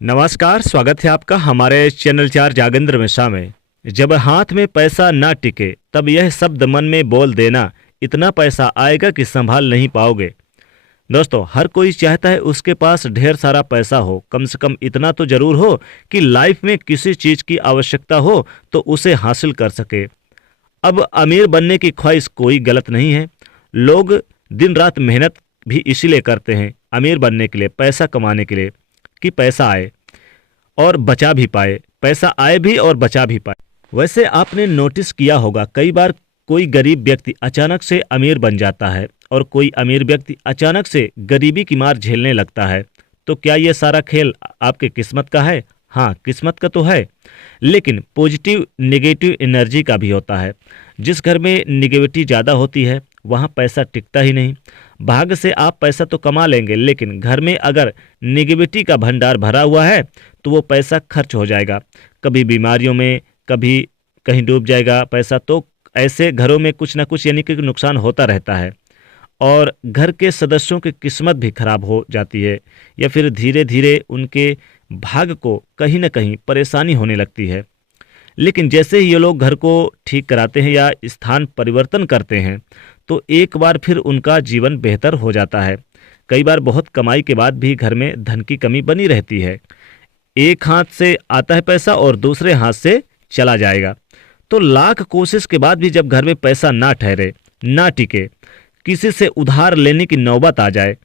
नमस्कार, स्वागत है आपका हमारे चैनल 4 जागेंद्र मिश्रा में। जब हाथ में पैसा ना टिके तब यह शब्द मन में बोल देना, इतना पैसा आएगा कि संभाल नहीं पाओगे। दोस्तों, हर कोई चाहता है उसके पास ढेर सारा पैसा हो, कम से कम इतना तो जरूर हो कि लाइफ में किसी चीज की आवश्यकता हो तो उसे हासिल कर सके। अब अमीर बनने की ख्वाहिश कोई गलत नहीं है। लोग दिन रात मेहनत भी इसीलिए करते हैं, अमीर बनने के लिए, पैसा कमाने के लिए, कि पैसा आए और बचा भी पाए, पैसा आए भी और बचा भी पाए। वैसे आपने नोटिस किया होगा, कई बार कोई गरीब व्यक्ति अचानक से अमीर बन जाता है और कोई अमीर व्यक्ति अचानक से गरीबी की मार झेलने लगता है। तो क्या ये सारा खेल आपके किस्मत का है? हाँ, किस्मत का तो है, लेकिन पॉजिटिव नेगेटिव एनर्जी का भी होता है। जिस घर में निगेटिविटी ज़्यादा होती है वहाँ पैसा टिकता ही नहीं। भाग्य से आप पैसा तो कमा लेंगे, लेकिन घर में अगर निगेटिविटी का भंडार भरा हुआ है तो वो पैसा खर्च हो जाएगा, कभी बीमारियों में, कभी कहीं डूब जाएगा पैसा। तो ऐसे घरों में कुछ ना कुछ यानी कि नुकसान होता रहता है और घर के सदस्यों की किस्मत भी खराब हो जाती है, या फिर धीरे धीरे उनके भाग्य को कहीं ना कहीं परेशानी होने लगती है। लेकिन जैसे ही ये लोग घर को ठीक कराते हैं या स्थान परिवर्तन करते हैं तो एक बार फिर उनका जीवन बेहतर हो जाता है। कई बार बहुत कमाई के बाद भी घर में धन की कमी बनी रहती है। एक हाथ से आता है पैसा और दूसरे हाथ से चला जाएगा। तो लाख कोशिश के बाद भी जब घर में पैसा ना ठहरे, ना टिके, किसी से उधार लेने की नौबत आ जाए,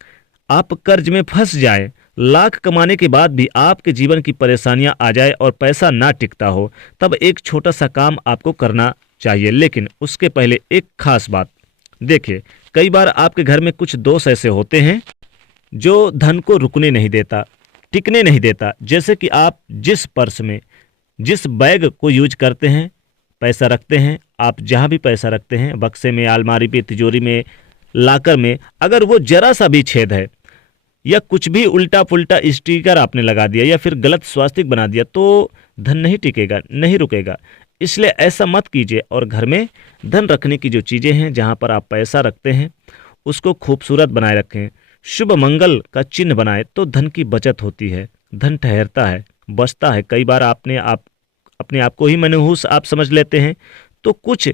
आप कर्ज में फंस जाए, लाख कमाने के बाद भी आपके जीवन की परेशानियां आ जाए और पैसा ना टिकता हो, तब एक छोटा सा काम आपको करना चाहिए। लेकिन उसके पहले एक खास बात देखिए, कई बार आपके घर में कुछ दोष ऐसे होते हैं जो धन को रुकने नहीं देता, टिकने नहीं देता। जैसे कि आप जिस पर्स में, जिस बैग को यूज करते हैं, पैसा रखते हैं, आप जहाँ भी पैसा रखते हैं, बक्से में, अलमारी पे, तिजोरी में, लाकर में, अगर वो जरा सा भी छेद है या कुछ भी उल्टा पुल्टा स्टिकर आपने लगा दिया या फिर गलत स्वास्तिक बना दिया तो धन नहीं टिकेगा, नहीं रुकेगा। इसलिए ऐसा मत कीजिए और घर में धन रखने की जो चीज़ें हैं, जहाँ पर आप पैसा रखते हैं, उसको खूबसूरत बनाए रखें, शुभ मंगल का चिन्ह बनाए तो धन की बचत होती है, धन ठहरता है, बचता है। कई बार अपने आप को ही मनहूस आप समझ लेते हैं, तो कुछ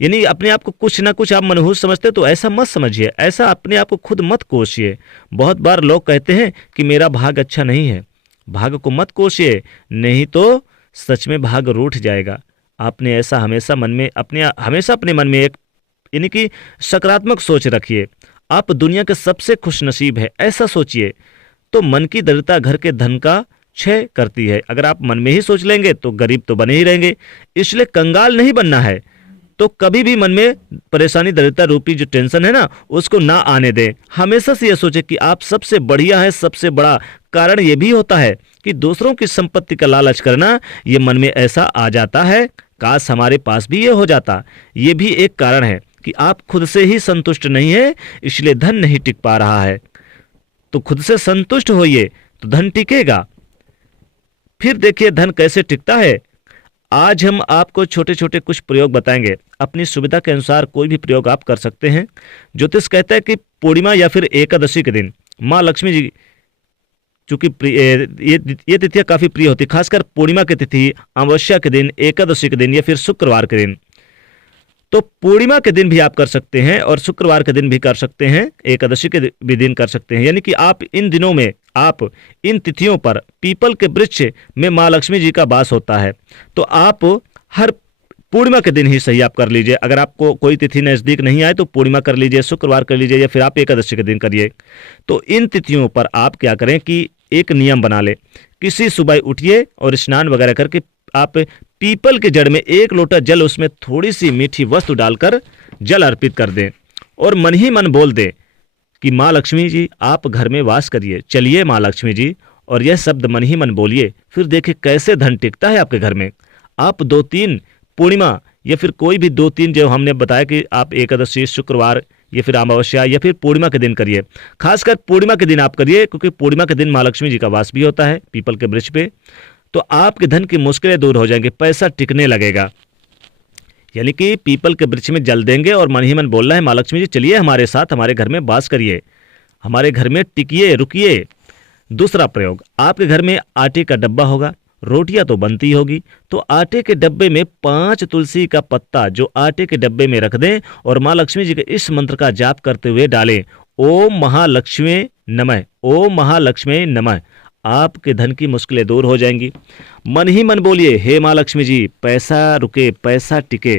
यानी अपने आप को कुछ ना कुछ आप मनहूस समझते हैं, तो ऐसा मत समझिए, ऐसा अपने आप को खुद मत कोसिए। बहुत बार लोग कहते हैं कि मेरा भाग अच्छा नहीं है। भाग को मत कोसिए, नहीं तो सच में भाग रूठ जाएगा। आपने ऐसा हमेशा अपने मन में एक यानी कि सकारात्मक सोच रखिए। आप दुनिया के सबसे खुशनसीब है, ऐसा सोचिए। तो मन की दृढ़ता घर के धन का क्षय करती है। अगर आप मन में ही सोच लेंगे तो गरीब तो बने ही रहेंगे। इसलिए कंगाल नहीं बनना है। तो कभी भी मन में परेशानी, दरिद्रता रूपी जो टेंशन है ना, उसको ना आने दें। हमेशा से ये सोचे कि आप सबसे बढ़िया है। सबसे बड़ा कारण ये भी होता है कि दूसरों की संपत्ति का लालच करना, ये मन में ऐसा आ जाता है, काश हमारे पास भी ये हो जाता। ये भी एक कारण है कि आप खुद से ही संतुष्ट नहीं है, इसलिए धन नहीं टिक पा रहा है। तो खुद से संतुष्ट होइए तो धन टिकेगा। फिर देखिए धन कैसे टिकता है। आज हम आपको छोटे छोटे कुछ प्रयोग बताएंगे। अपनी सुविधा के अनुसार कोई भी प्रयोग आप कर सकते हैं। ज्योतिष कहता है कि पूर्णिमा या फिर एकादशी के दिन माँ लक्ष्मी जी, चूंकि ये तिथियां काफी प्रिय होती, खासकर पूर्णिमा की तिथि, अमावस्या के दिन, एकादशी के दिन या फिर शुक्रवार के दिन। तो पूर्णिमा के दिन भी आप कर सकते हैं और शुक्रवार के दिन भी कर सकते हैं, एकादशी के भी दिन कर सकते हैं। यानी कि आप इन दिनों में, आप इन तिथियों पर पीपल के वृक्ष में माँ लक्ष्मी जी का वास होता है, तो आप हर पूर्णिमा के दिन ही सही आप कर लीजिए। अगर आपको कोई तिथि नज़दीक नहीं आए तो पूर्णिमा कर लीजिए, शुक्रवार कर लीजिए, या फिर आप एकादशी के दिन करिए। तो इन तिथियों पर आप क्या करें कि एक नियम बना ले, किसी सुबह उठिए और स्नान वगैरह करके आप पीपल के जड़ में 1 लोटा जल, उसमें थोड़ी सी मीठी वस्तु डालकर जल अर्पित कर दें और मन ही मन बोल दें कि माँ लक्ष्मी जी आप घर में वास करिए, चलिए माँ लक्ष्मी जी, और यह शब्द मन ही मन बोलिए। फिर देखिए कैसे धन टिकता है आपके घर में। आप 2-3 पूर्णिमा या फिर कोई भी 2-3 जो हमने बताया कि आप एकादशी, शुक्रवार या फिर अमावस्या या फिर पूर्णिमा के दिन करिए। खासकर पूर्णिमा के दिन आप करिए, क्योंकि पूर्णिमा के दिन माँ लक्ष्मी जी का वास भी होता है पीपल के वृक्ष पे। तो आपके धन की मुश्किलें दूर हो जाएंगी, पैसा टिकने लगेगा। यानी कि पीपल के वृक्ष में जल देंगे और मन ही मन बोलना है, माँ लक्ष्मी जी चलिए हमारे साथ, हमारे घर में वास करिए, हमारे घर में टिकिए, रुकिए। दूसरा प्रयोग, आपके घर में आटे का डब्बा होगा, रोटियां तो बनती होगी, तो आटे के डब्बे में 5 तुलसी का पत्ता जो आटे के डब्बे में रख दें और माँ लक्ष्मी जी के इस मंत्र का जाप करते हुए डालें, ओम महालक्ष्मी नमः, ओम महालक्ष्मी नमः। आपके धन की मुश्किलें दूर हो जाएंगी। मन ही मन बोलिए, हे माँ लक्ष्मी जी पैसा रुके पैसा टिके।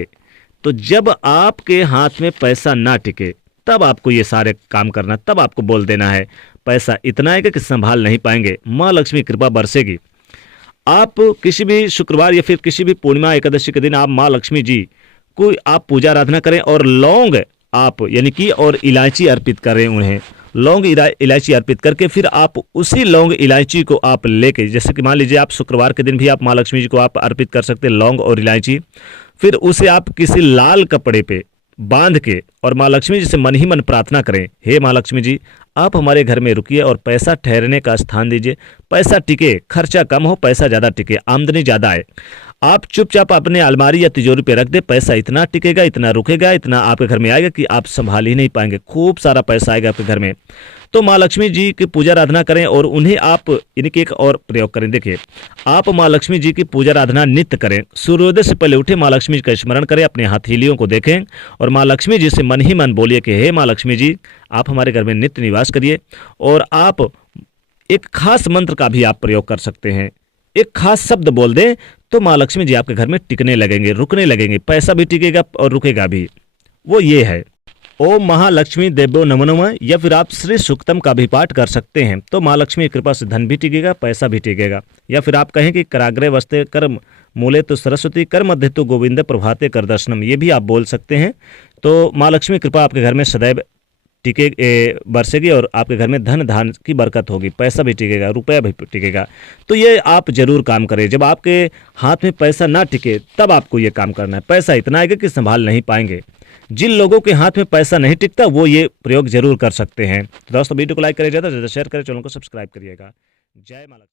तो जब आपके हाथ में पैसा ना टिके तब आपको ये सारे काम करना, तब आपको बोल देना है पैसा इतना आएगा कि संभाल नहीं पाएंगे, माँ लक्ष्मी कृपा बरसेगी। आप किसी भी शुक्रवार या फिर किसी भी पूर्णिमा एकादशी के दिन आप माँ लक्ष्मी जी को आप पूजा आराधना करें और लौंग आप यानी कि और इलायची अर्पित करें उन्हें। लौंग इलायची अर्पित करके फिर आप उसी लौंग इलायची को आप लेके, जैसे कि मान लीजिए आप शुक्रवार के दिन भी आप माँ लक्ष्मी जी को आप अर्पित कर सकते हैं लौंग और इलायची, फिर उसे आप किसी लाल कपड़े पे बांध के और माँ लक्ष्मी जी से मन ही मन प्रार्थना करें, हे माँ लक्ष्मी जी आप हमारे घर में रुकिए और पैसा ठहरने का स्थान दीजिए, पैसा टिके, खर्चा कम हो पैसा ज़्यादा टिके, आमदनी ज़्यादा आए। आप चुपचाप अपने अलमारी या तिजोरी पे रख दे, पैसा इतना टिकेगा, इतना रुकेगा, इतना आपके घर में आएगा कि आप संभाल ही नहीं पाएंगे, खूब सारा पैसा आएगा आपके घर में। तो माँ लक्ष्मी जी की पूजा आराधना करें और उन्हें आप इनके एक और प्रयोग करें। देखिए, आप माँ लक्ष्मी जी की पूजा आराधना नित्य करें, सूर्योदय से पहले उठे माँ लक्ष्मी जी का स्मरण करें, अपने हथेलियों को देखें और माँ लक्ष्मी जी से मन ही मन बोलिए कि हे माँ लक्ष्मी जी आप हमारे घर में नित्य निवास करिए। और आप एक खास मंत्र का भी आप प्रयोग कर सकते हैं, एक खास शब्द बोल दें तो माँ लक्ष्मी जी आपके घर में टिकने लगेंगे, रुकने लगेंगे, पैसा भी टिकेगा और रुकेगा भी। वो ये है, ओम महालक्ष्मी देवो नमो नमः, या फिर आप श्री सूक्तम का भी पाठ कर सकते हैं। तो माँ लक्ष्मी की कृपा से धन भी टिकेगा, पैसा भी टिकेगा। या फिर आप कहें कि कराग्रे वस्ते कर मूले तो सरस्वती कर मध्य तो गोविंद प्रभाते कर दर्शनम, ये भी आप बोल सकते हैं। तो माँ लक्ष्मी की कृपा आपके घर में सदैव टिके बरसेगी और आपके घर में धन धान की बरकत होगी, पैसा भी टिकेगा, रुपया भी टिकेगा। तो ये आप जरूर काम करें। जब आपके हाथ में पैसा ना टिके तब आपको ये काम करना है, पैसा इतना आएगा कि संभाल नहीं पाएंगे। जिन लोगों के हाथ में पैसा नहीं टिकता वो ये प्रयोग जरूर कर सकते हैं। तो दोस्तों वीडियो को लाइक करिए, ज़्यादा से ज़्यादा शेयर करें, चैनल को सब्सक्राइब करिएगा। जय माता।